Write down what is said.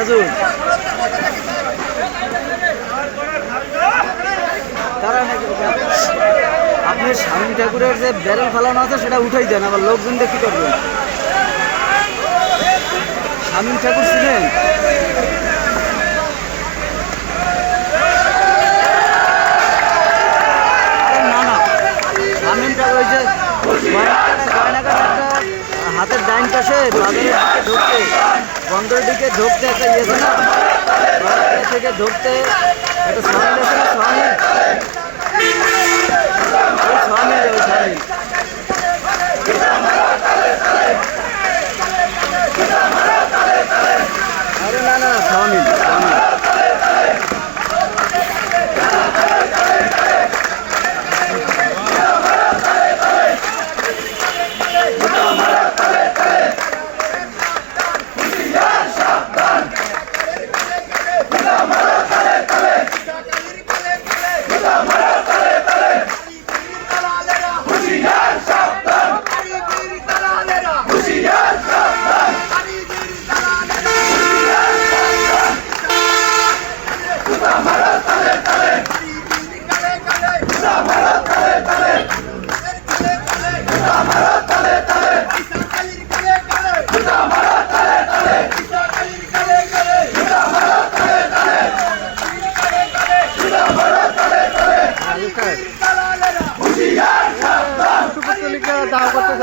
সিরাজুল আপনি স্বামী ঠাকুরের যে ব্যারেল ফেলানো আছে সেটা উঠাই দেন, আবার লোকজন দেখি করবেন। স্বামী ঠাকুর ছিলেন না না, স্বামী ঠাকুর ওই যে গয়নাঘাট একটা হাতের ডাইন পাশে বাজারের দিকে ঢুকতে, বন্দরের দিকে ঢুকতে একটা ইয়েছে না, থেকে ঢুকতে একটা স্বামী আছে না, স্বামী স্বামী যাবে স্বামী। আরে না না স্বামী স্বামী দাও করতে